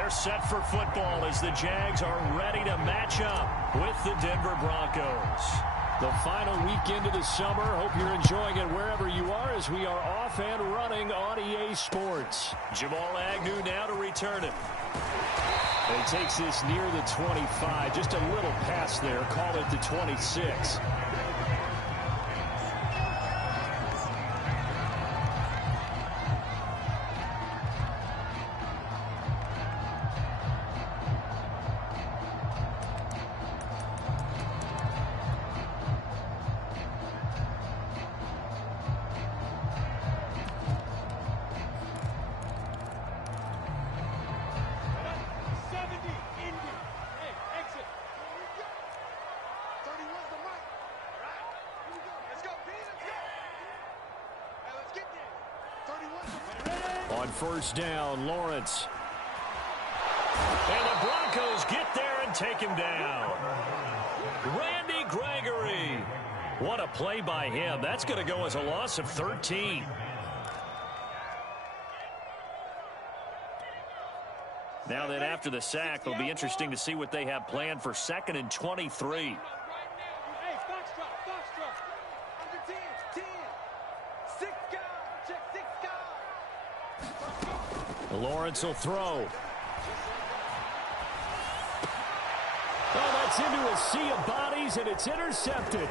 They're set for football as the Jags are ready to match up with the Denver Broncos. The final weekend of the summer. Hope you're enjoying it wherever you are as we are off and running on EA Sports. Jamal Agnew now to return it. He takes this near the 25. Just a little pass there. Call it the 26. On first down, Lawrence. And the Broncos get there and take him down. Randy Gregory. What a play by him. That's going to go as a loss of 13. Now then, after the sack, it'll be interesting to see what they have planned for 2nd and 23. Lawrence will throw. Oh, that's into a sea of bodies, and it's intercepted.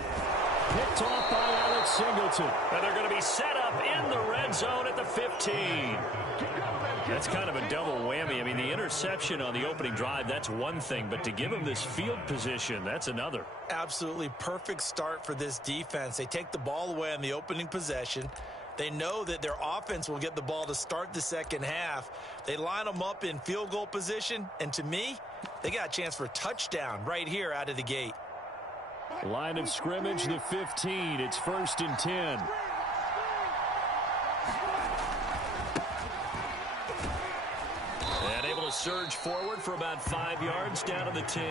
Picked off by Alex Singleton. And they're going to be set up in the red zone at the 15. That's kind of a double whammy. I mean, the interception on the opening drive, that's one thing. But to give them this field position, that's another. Absolutely perfect start for this defense. They take the ball away on the opening possession. They know that their offense will get the ball to start the second half. They line them up in field goal position, and to me, they got a chance for a touchdown right here out of the gate. Line of scrimmage, the 15. It's 1st and 10. And able to surge forward for about 5 yards down to the 10.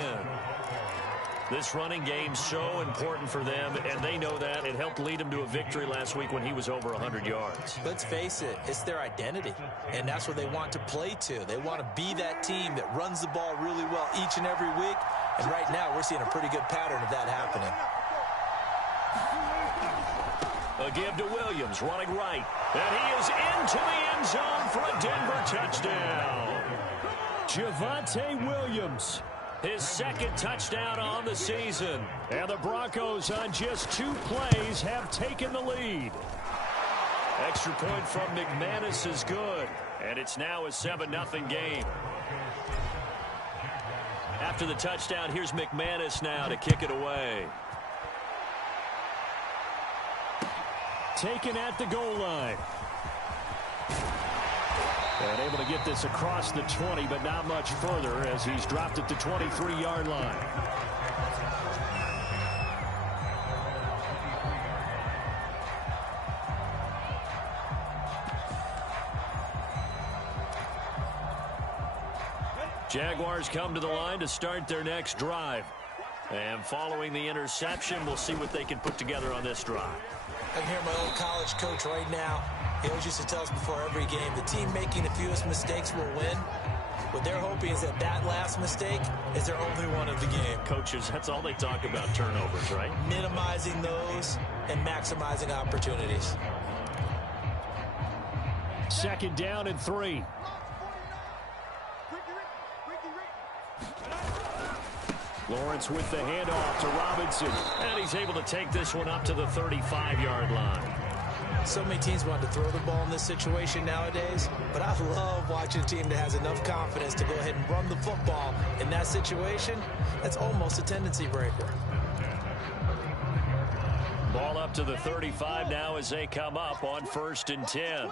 This running game's so important for them, and they know that. It helped lead them to a victory last week when he was over 100 yards. Let's face it, it's their identity, and that's what they want to play to. They want to be that team that runs the ball really well each and every week, and right now we're seeing a pretty good pattern of that happening. A give to Williams, running right, and he is into the end zone for a Denver touchdown. Javonte Williams. His 2nd touchdown on the season. And the Broncos on just 2 plays have taken the lead. Extra point from McManus is good. And it's now a 7-0 game. After the touchdown, here's McManus now to kick it away. Taken at the goal line. And able to get this across the 20, but not much further as he's dropped at the 23-yard line. Jaguars come to the line to start their next drive. And following the interception, we'll see what they can put together on this drive. I can hear my old college coach right now. He always used to tell us before every game, the team making the fewest mistakes will win. What they're hoping is that that last mistake is their only one of the game. Coaches, that's all they talk about, turnovers, right? Minimizing those and maximizing opportunities. 2nd down and 3. Lawrence with the handoff to Robinson. And he's able to take this one up to the 35-yard line. So many teams want to throw the ball in this situation nowadays, but I love watching a team that has enough confidence to go ahead and run the football in that situation. That's almost a tendency breaker. Ball up to the 35 now as they come up on 1st and 10.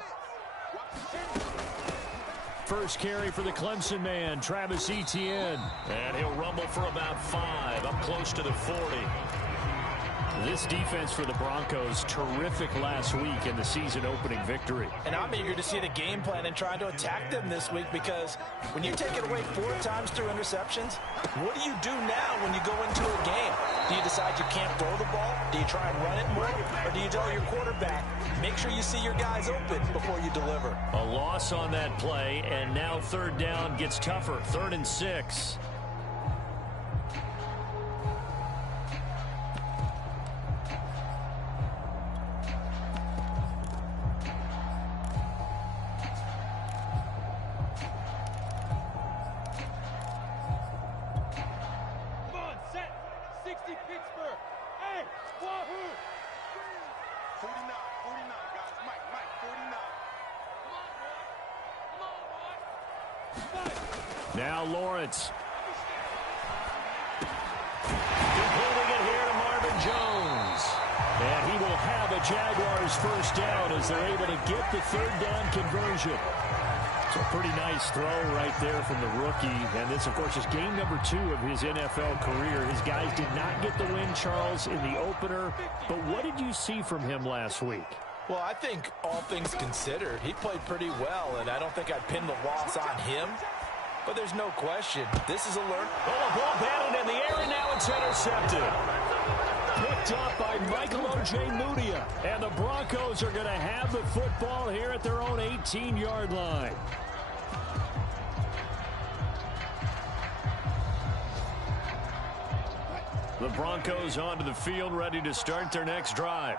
First carry for the Clemson man, Travis Etienne. And he'll rumble for about 5, up close to the 40. This defense for the Broncos, terrific last week in the season-opening victory. And I'm eager to see the game plan and try to attack them this week, because when you take it away 4 times through interceptions, what do you do now when you go into a game? Do you decide you can't throw the ball? Do you try and run it more? Or do you tell your quarterback, make sure you see your guys open before you deliver? A loss on that play, and now third down gets tougher. 3rd and 6. Now Lawrence. Completing it here to Marvin Jones. And he will have a Jaguars first down as they're able to get the 3rd down conversion. So a pretty nice throw right there from the rookie. And this, of course, is game number 2 of his NFL career. His guys did not get the win, Charles, in the opener. But what did you see from him last week? Well, I think all things considered, he played pretty well, and I don't think I'd pin the loss on him. But there's no question. This is a learn. Oh, a ball batted in the air, and now it's intercepted. Picked up by Michael Ojemudia. And the Broncos are going to have the football here at their own 18-yard line. The Broncos onto the field, ready to start their next drive.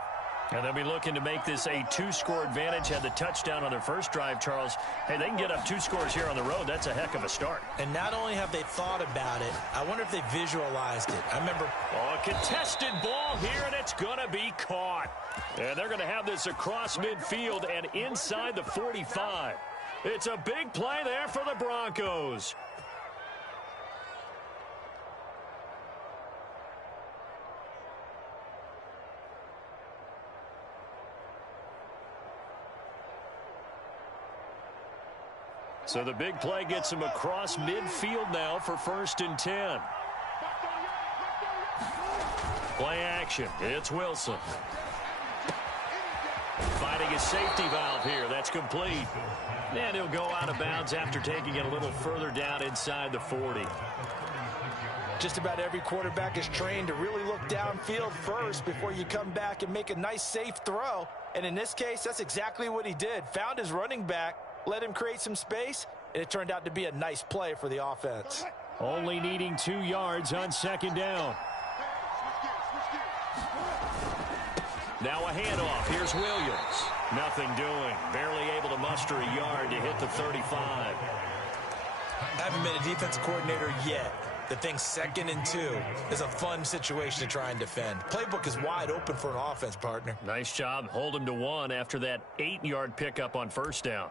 And they'll be looking to make this a 2-score advantage. Had the touchdown on their first drive, Charles. Hey, they can get up 2 scores here on the road. That's a heck of a start. And not only have they thought about it, I wonder if they visualized it. I remember... Oh, a contested ball here, and it's going to be caught. And they're going to have this across midfield and inside the 45. It's a big play there for the Broncos. So the big play gets him across midfield now for 1st and 10. Play action. It's Wilson. Finding his safety valve here. That's complete. And he'll go out of bounds after taking it a little further down inside the 40. Just about every quarterback is trained to really look downfield first before you come back and make a nice, safe throw. And in this case, that's exactly what he did. Found his running back, let him create some space, and it turned out to be a nice play for the offense. Only needing 2 yards on 2nd down. Now a handoff. Here's Williams. Nothing doing. Barely able to muster a yard to hit the 35. I haven't been a defensive coordinator yet. The thing 2nd and 2 is a fun situation to try and defend. Playbook is wide open for an offense, partner. Nice job. Hold him to 1 after that 8-yard pickup on 1st down.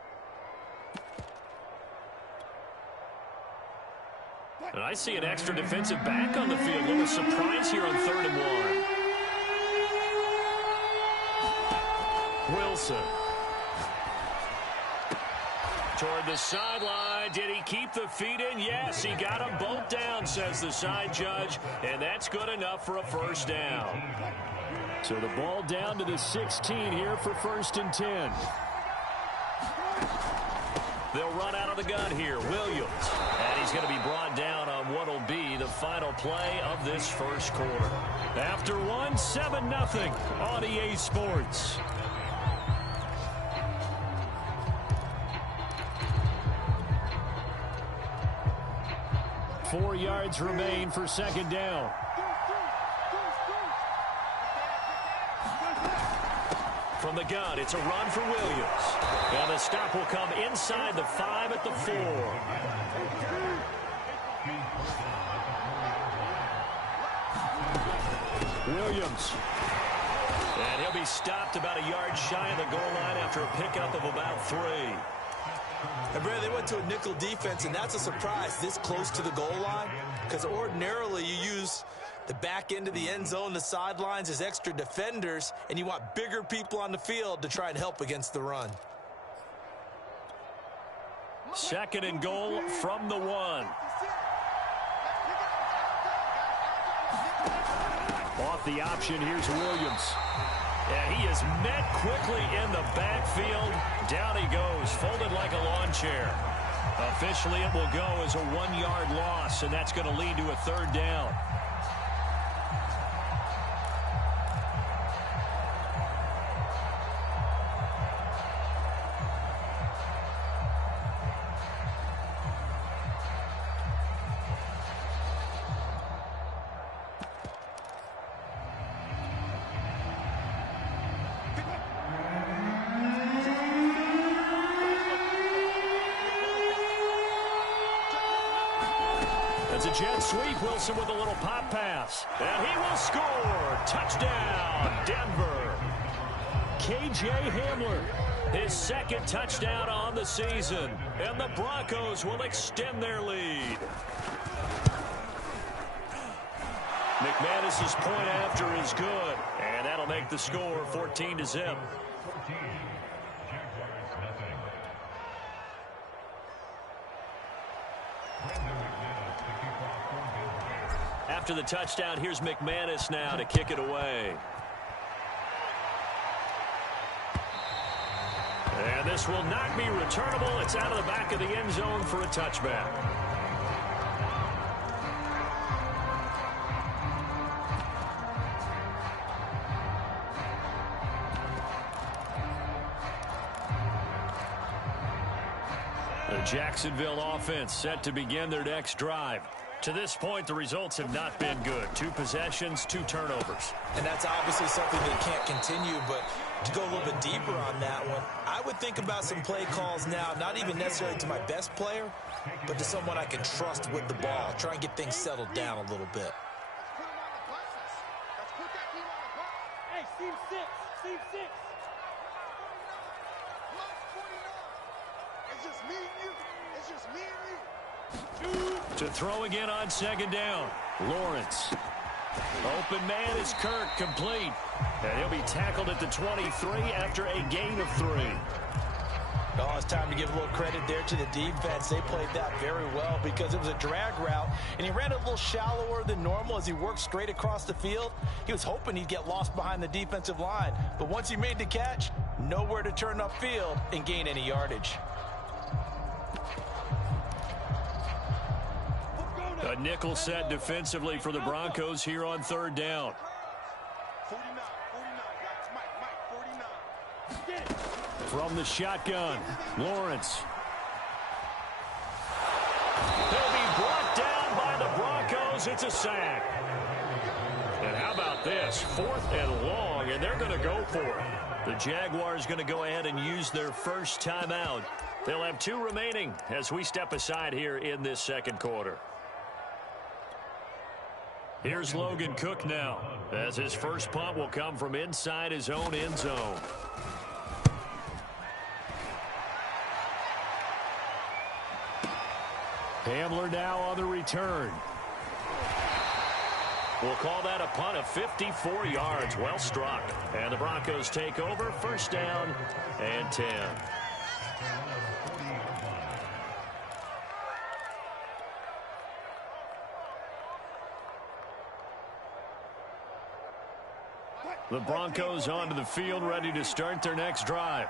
And I see an extra defensive back on the field. A little surprise here on 3rd and 1. Wilson. Toward the sideline. Did he keep the feet in? Yes, he got them both down, says the side judge. And that's good enough for a 1st down. So the ball down to the 16 here for 1st and 10. They'll run out of the gun here. Williams. And he's going to be brought down on what will be the final play of this 1st quarter. After 1, 7-0 on EA Sports. Four yards remain for 2nd down. From the gun, it's a run for Williams. And the stop will come inside the 5 at the 4. Williams. And he'll be stopped about a yard shy of the goal line after a pickup of about 3. And Brad, they went to a nickel defense, and that's a surprise this close to the goal line, because ordinarily you use the back end of the end zone, the sidelines as extra defenders, and you want bigger people on the field to try and help against the run. 2nd and goal from the 1. Off the option, here's Williams. And he is met quickly in the backfield. Down he goes, folded like a lawn chair. Officially, it will go as a 1-yard loss, and that's going to lead to a 3rd down. That's a jet sweep. Wilson with a little pop pass. And he will score. Touchdown, Denver. K.J. Hamler, his second touchdown on the season. And the Broncos will extend their lead. McManus's point after is good. And that'll make the score 14-0. After the touchdown, here's McManus now to kick it away. And this will not be returnable. It's out of the back of the end zone for a touchback. The Jacksonville offense set to begin their next drive. To this point, the results have not been good. 2 possessions, 2 turnovers. And that's obviously something that can't continue, but to go a little bit deeper on that one, I would think about some play calls now, not even necessarily to my best player, but to someone I can trust with the ball. Try and get things settled down a little bit. Hey, Steve 6, Steve 6. It's just me and you. It's just me and you. To throw again on second down. Lawrence. Open man is Kirk, complete. And he'll be tackled at the 23 after a gain of 3. Oh, it's time to give a little credit there to the defense. They played that very well because it was a drag route, and he ran a little shallower than normal as he worked straight across the field. He was hoping he'd get lost behind the defensive line, but once he made the catch, nowhere to turn upfield and gain any yardage. A nickel set defensively for the Broncos here on third down. 49, guys. Mike, 49. From the shotgun, Lawrence. He'll be brought down by the Broncos. It's a sack. And how about this? 4th and long, and they're going to go for it. The Jaguars going to go ahead and use their first timeout. They'll have 2 remaining as we step aside here in this second quarter. Here's Logan Cook now, as his first punt will come from inside his own end zone. Hamler now on the return. We'll call that a punt of 54 yards. Well struck. And the Broncos take over. First down and 10. The Broncos onto the field, ready to start their next drive.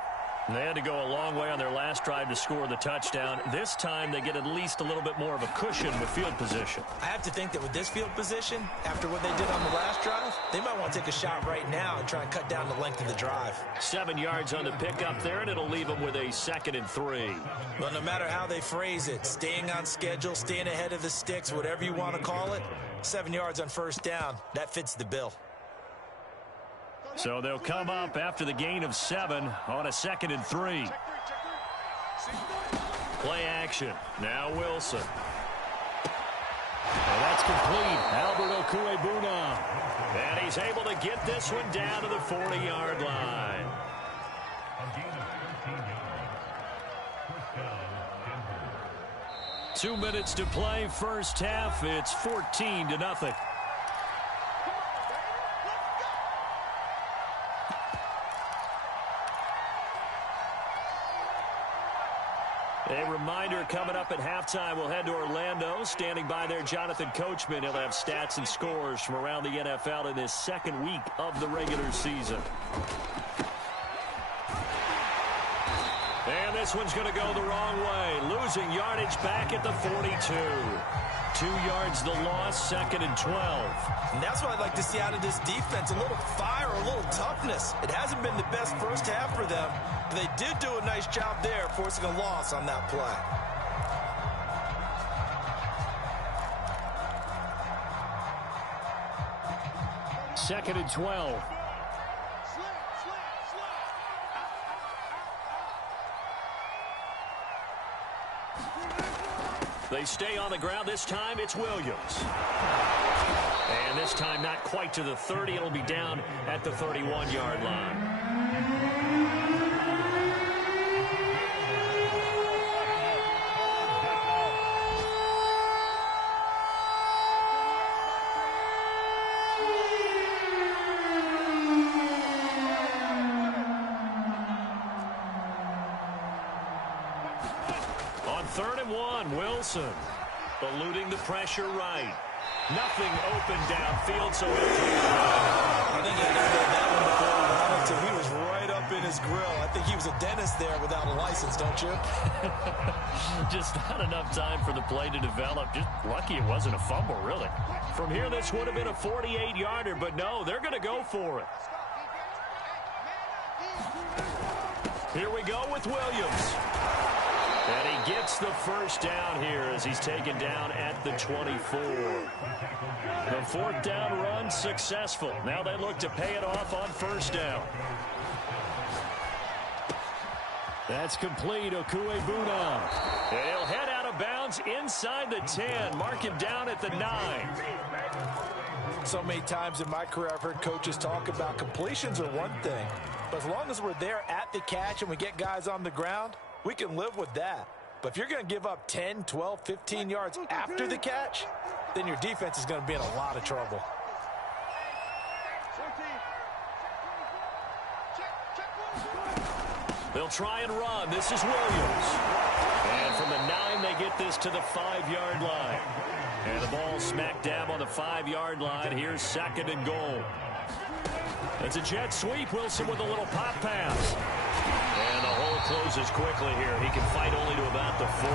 They had to go a long way on their last drive to score the touchdown. This time they get at least a little bit more of a cushion with field position. I have to think that with this field position, after what they did on the last drive, they might want to take a shot right now and try and cut down the length of the drive. 7 yards on the pickup there, and it'll leave them with a 2nd and 3. But no matter how they phrase it, staying on schedule, staying ahead of the sticks, whatever you want to call it, 7 yards on first down, that fits the bill. So they'll come up after the gain of 7 on a 2nd and 3. Play action. Now Wilson. And that's complete. Albert Okwuegbunam. And he's able to get this one down to the 40-yard line. 2 minutes to play first half. It's 14-0. A reminder coming up at halftime, we'll head to Orlando. Standing by there, Jonathan Coachman. He'll have stats and scores from around the NFL in this second week of the regular season. And this one's going to go the wrong way. Losing yardage back at the 42. 2 yards the loss, 2nd and 12. And that's what I'd like to see out of this defense. A little fire, a little toughness. It hasn't been the best first half for them, but they did do a nice job there forcing a loss on that play. Second and 12. They stay on the ground. This time it's Williams. And this time not quite to the 30. It'll be down at the 31-yard line. On 3rd and 1, Wilson eluding the pressure right. Nothing open downfield, so he'll take it. I think he handled that one before he wanted to. He was right up in his grill. I think he was a dentist there without a license, don't you? Just not enough time for the play to develop. Just lucky it wasn't a fumble, really. From here, this would have been a 48-yarder, but no, they're going to go for it. Here we go with Williams. And he gets the first down here as he's taken down at the 24. The 4th down run successful. Now they look to pay it off on 1st down. That's complete. Okuebuna. And he'll head out of bounds inside the 10. Mark him down at the 9. So many times in my career I've heard coaches talk about completions are one thing. But as long as we're there at the catch and we get guys on the ground, we can live with that. But if you're going to give up 10, 12, 15 yards after the catch, then your defense is going to be in a lot of trouble. They'll try and run. This is Williams. And from the 9, they get this to the 5-yard line. And the ball smack dab on the 5-yard line. Here's 2nd and goal. It's a jet sweep. Wilson with a little pop pass. And the hole closes quickly here. He can fight only to about the 4.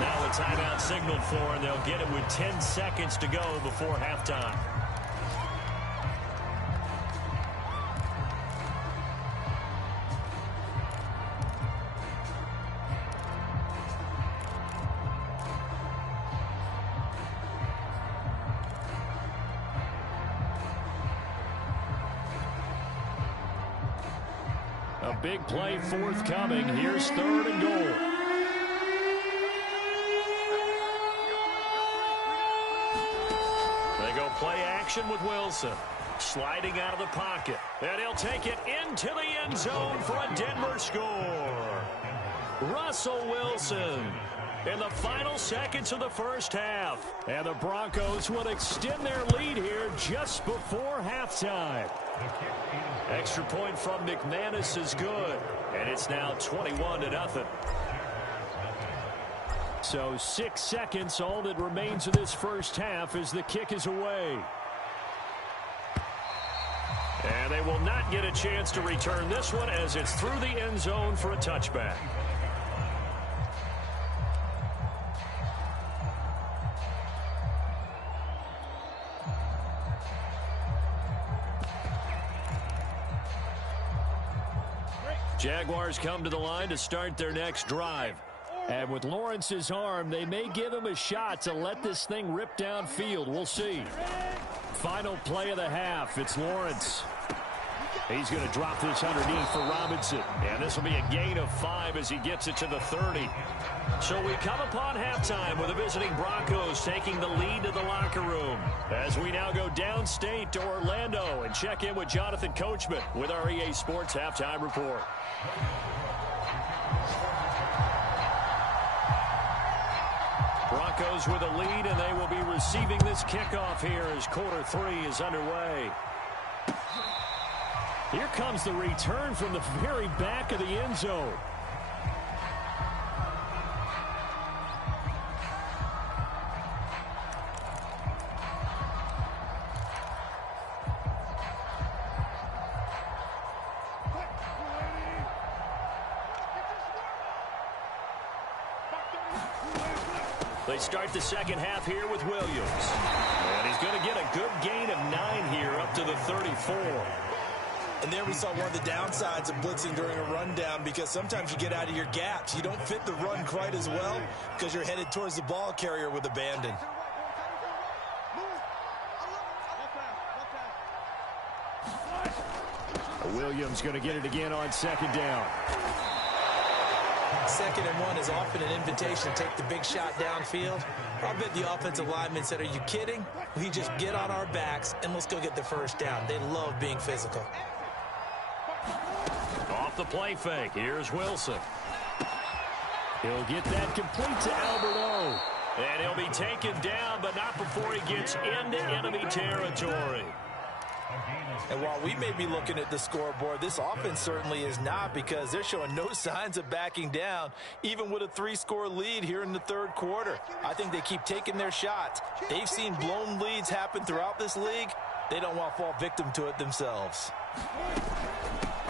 Now a timeout signaled for, and they'll get it with 10 seconds to go before halftime. A big play forthcoming. Here's 3rd and goal. They go play action with Wilson. Sliding out of the pocket. And he'll take it into the end zone for a Denver score. Russell Wilson in the final seconds of the 1st half. And the Broncos will extend their lead here just before halftime. Extra point from McManus is good. And it's now 21-0. So 6 seconds, all that remains of this 1st half as the kick is away. And they will not get a chance to return this one as it's through the end zone for a touchback. Jaguars come to the line to start their next drive. And with Lawrence's arm, they may give him a shot to let this thing rip downfield. We'll see. Final play of the half. It's Lawrence. He's going to drop this underneath for Robinson. And this will be a gain of 5 as he gets it to the 30. So we come upon halftime with the visiting Broncos taking the lead to the locker room. As we now go downstate to Orlando and check in with Jonathan Coachman with our EA Sports Halftime Report. Broncos with a lead, and they will be receiving this kickoff here as quarter 3 is underway. Here comes the return from the very back of the end zone. They start the second half here with Williams. And he's going to get a good gain of 9 here up to the 34. And there we saw one of the downsides of blitzing during a rundown, because sometimes you get out of your gaps. You don't fit the run quite as well because you're headed towards the ball carrier with abandon. Williams going to get it again on 2nd down. 2nd and 1 is often an invitation to take the big shot downfield. I bet the offensive lineman said, are you kidding? We just get on our backs and let's go get the first down. They love being physical. Off the play fake, here's Wilson. He'll get that complete to Alberto. And he'll be taken down, but not before he gets into enemy territory. And while we may be looking at the scoreboard, this offense certainly is not, because they're showing no signs of backing down, even with a 3-score lead here in the 3rd quarter. I think they keep taking their shots. They've seen blown leads happen throughout this league. They don't want to fall victim to it themselves.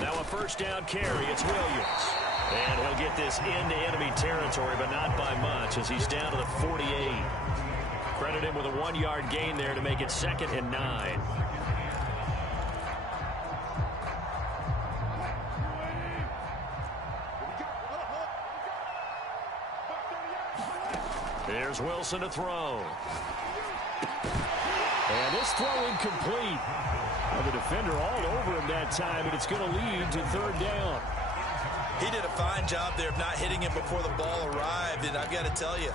Now a 1st down carry. It's Williams. And he'll get this into enemy territory, but not by much, as he's down to the 48. Credit him with a 1-yard gain there to make it 2nd and 9. There's Wilson to throw. And this throw incomplete. Well, the defender all over him that time, and it's going to lead to 3rd down. He did a fine job there of not hitting him before the ball arrived, and I've got to tell you,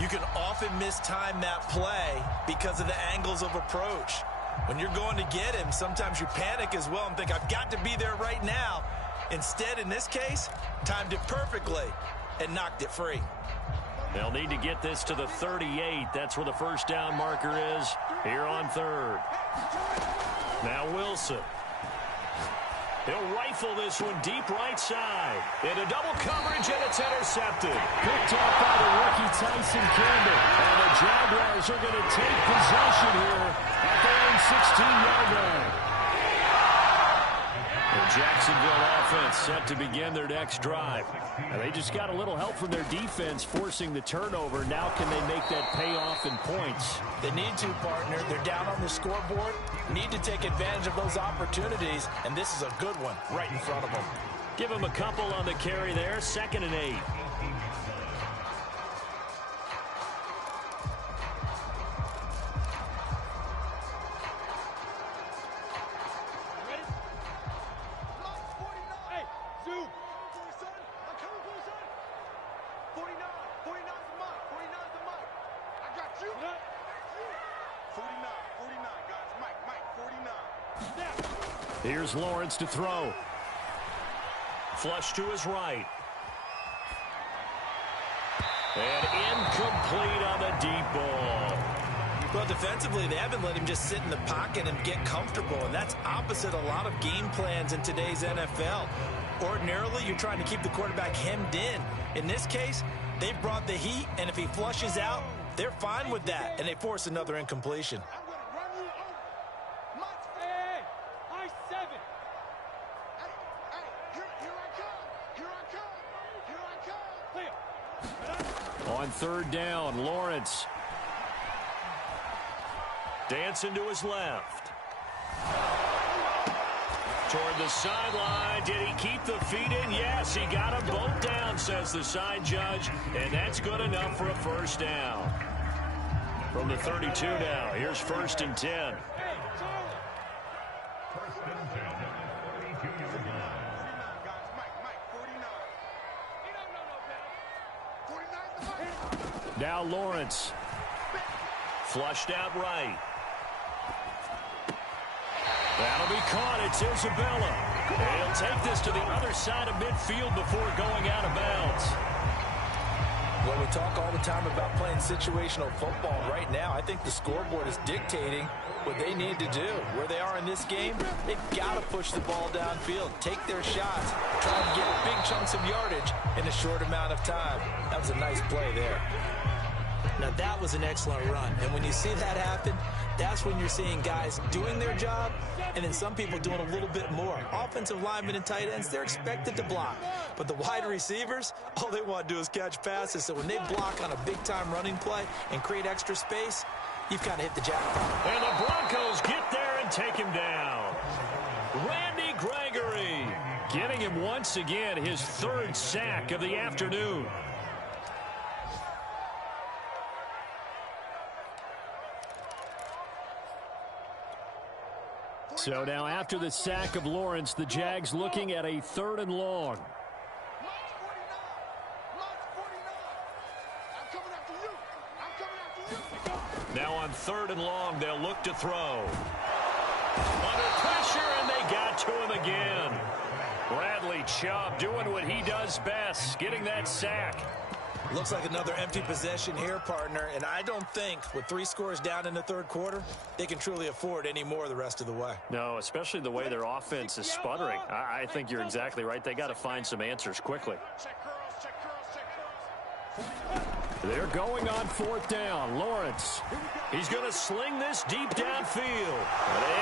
you can often mistime that play because of the angles of approach. When you're going to get him, sometimes you panic as well and think, I've got to be there right now. Instead, in this case, timed it perfectly and knocked it free. They'll need to get this to the 38. That's where the 1st down marker is here on 3rd. Now Wilson. He'll rifle this one deep right side. Into double coverage, and it's intercepted. Picked off by the rookie Tyson Campbell. And the Jaguars are going to take possession here at their own 16-yard line. The Jacksonville offense set to begin their next drive. Now they just got a little help from their defense forcing the turnover. Now can they make that pay off in points? They need to, partner. They're down on the scoreboard. Need to take advantage of those opportunities, and this is a good one right in front of them. Give them a couple on the carry there. 2nd and 8. Here's Lawrence to throw. Flush to his right. And incomplete on the deep ball. Well, defensively, they haven't let him just sit in the pocket and get comfortable, and that's opposite a lot of game plans in today's NFL. Ordinarily, you're trying to keep the quarterback hemmed in. In this case, they brought the heat, and if he flushes out, they're fine with that, and they force another incompletion. On 3rd down, Lawrence. Dancing to his left. Toward the sideline. Did he keep the feet in? Yes, he got them both down, says the side judge. And that's good enough for a 1st down. From the 32 now, here's 1st and 10. Now Lawrence. Flushed out right. That'll be caught. It's Isabella. And he'll take this to the other side of midfield before going out of bounds. Well, we talk all the time about playing situational football. Right now, I think the scoreboard is dictating what they need to do. Where they are in this game, they've got to push the ball downfield, take their shots, try and get big chunks of yardage in a short amount of time. That was a nice play there. Now, that was an excellent run. And when you see that happen, that's when you're seeing guys doing their job and then some people doing a little bit more. Offensive linemen and tight ends, they're expected to block. But the wide receivers, all they want to do is catch passes. So when they block on a big-time running play and create extra space, you've kind of hit the jackpot. And the Broncos get there and take him down. Randy Gregory getting him once again his 3rd sack of the afternoon. So now after the sack of Lawrence, the Jags looking at a 3rd and long. Now on 3rd and long, they'll look to throw. Under pressure, and they got to him again. Bradley Chubb doing what he does best, getting that sack. Looks like another empty possession here, partner, and I don't think with 3 scores down in the 3rd quarter, they can truly afford any more the rest of the way. No, especially the way their offense is sputtering. I think you're exactly right. They got to find some answers quickly. They're going on 4th down. Lawrence. He's going to sling this deep downfield.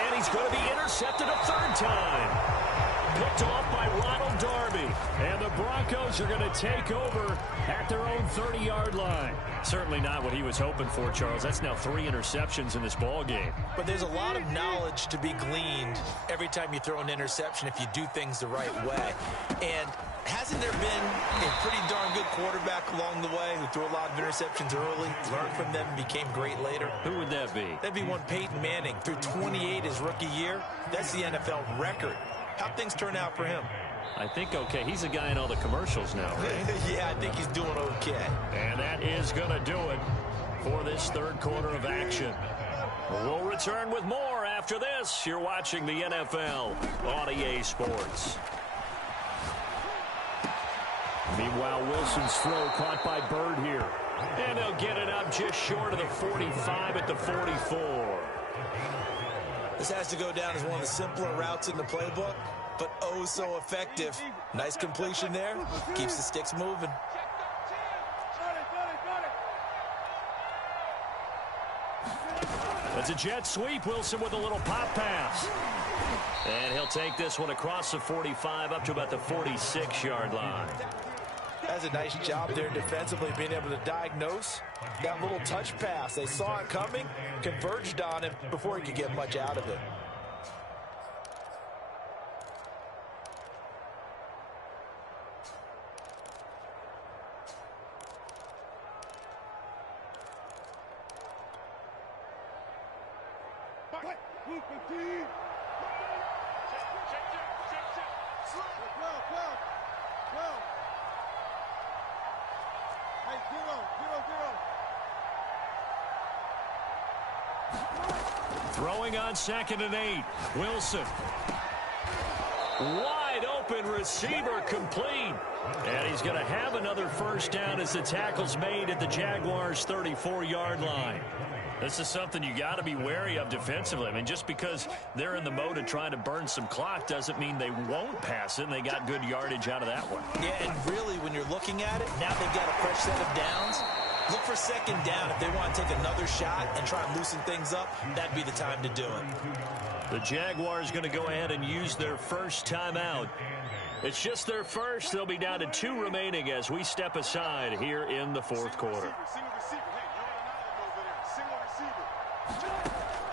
And he's going to be intercepted a 3rd time. Picked off by Ronald Darby. And the Broncos are going to take over at their own 30-yard line. Certainly not what he was hoping for, Charles. That's now 3 interceptions in this ball game. But there's a lot of knowledge to be gleaned every time you throw an interception if you do things the right way. And hasn't there been a pretty darn good quarterback along the way who threw a lot of interceptions early, learned from them, and became great later? Who would that be? That'd be one Peyton Manning. Threw 28 his rookie year. That's the NFL record. How'd things turn out for him? I think okay. He's a guy in all the commercials now, right? Yeah, I think he's doing okay. And that is going to do it for this 3rd quarter of action. We'll return with more after this. You're watching the NFL on EA Sports. Meanwhile, Wilson's throw caught by Bird here. And they'll get it up just short of the 45 at the 44. This has to go down as one of the simpler routes in the playbook, but oh so effective. Nice completion there. Keeps the sticks moving. That's a jet sweep. Wilson with a little pop pass. And he'll take this one across the 45 up to about the 46-yard line. That's a nice job there defensively, being able to diagnose that little touch pass. They saw it coming, converged on him before he could get much out of it. Throwing on 2nd and 8. Wilson. Wide open receiver complete. And he's going to have another 1st down as the tackle's made at the Jaguars' 34-yard line. This is something you got to be wary of defensively. I mean, just because they're in the mode of trying to burn some clock doesn't mean they won't pass it, and they got good yardage out of that one. Yeah, and really, when you're looking at it, now they've got a fresh set of downs. Look for 2nd down. If they want to take another shot and try and loosen things up, that'd be the time to do it. The Jaguars going to go ahead and use their 1st timeout. It's just their first. They'll be down to 2 remaining as we step aside here in the 4th quarter.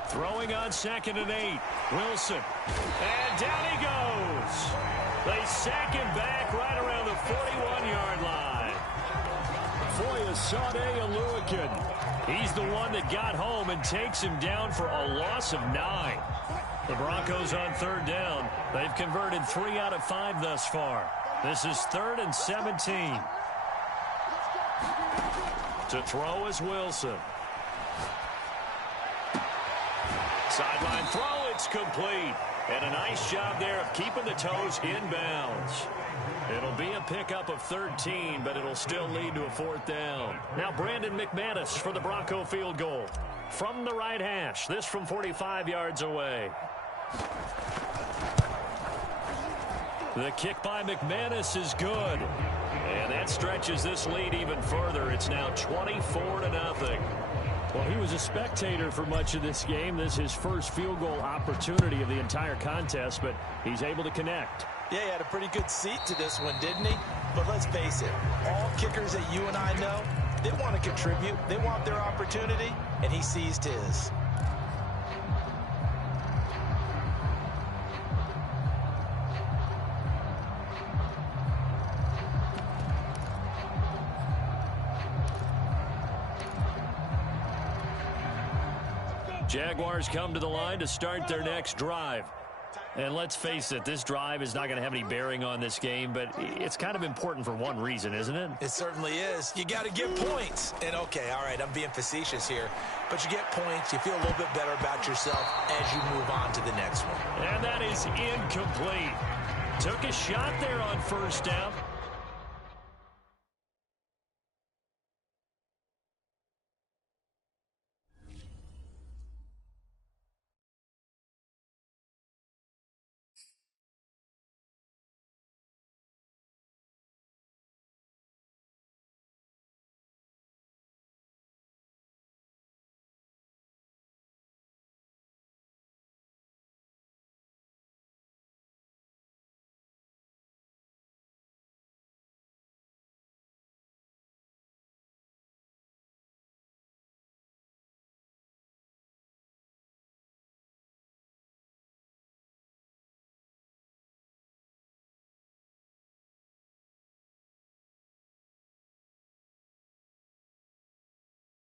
Throwing on 2nd and 8. Wilson. And down he goes. They sack him back right around the 41-yard line. Foyesade Oluwakin. He's the one that got home and takes him down for a loss of 9. The Broncos on 3rd down. They've converted 3 out of 5 thus far. This is 3rd and 17. To throw is Wilson. Sideline throw, it's complete. And a nice job there of keeping the toes inbounds. It'll be a pickup of 13, but it'll still lead to a 4th down. Now Brandon McManus for the Bronco field goal. From the right hash, this from 45 yards away. The kick by McManus is good. And that stretches this lead even further. It's now 24-0. Well, he was a spectator for much of this game. This is his first field goal opportunity of the entire contest, but he's able to connect. Yeah, he had a pretty good seat to this one, didn't he? But let's face it, all kickers that you and I know, they want to contribute. They want their opportunity, and he seized his. Jaguars come to the line to start their next drive. And let's face it, this drive is not going to have any bearing on this game, but it's kind of important for one reason, isn't it? It certainly is. You got to get points. And, okay, all right, I'm being facetious here. But you get points, you feel a little bit better about yourself as you move on to the next one. And that is incomplete. Took a shot there on first down.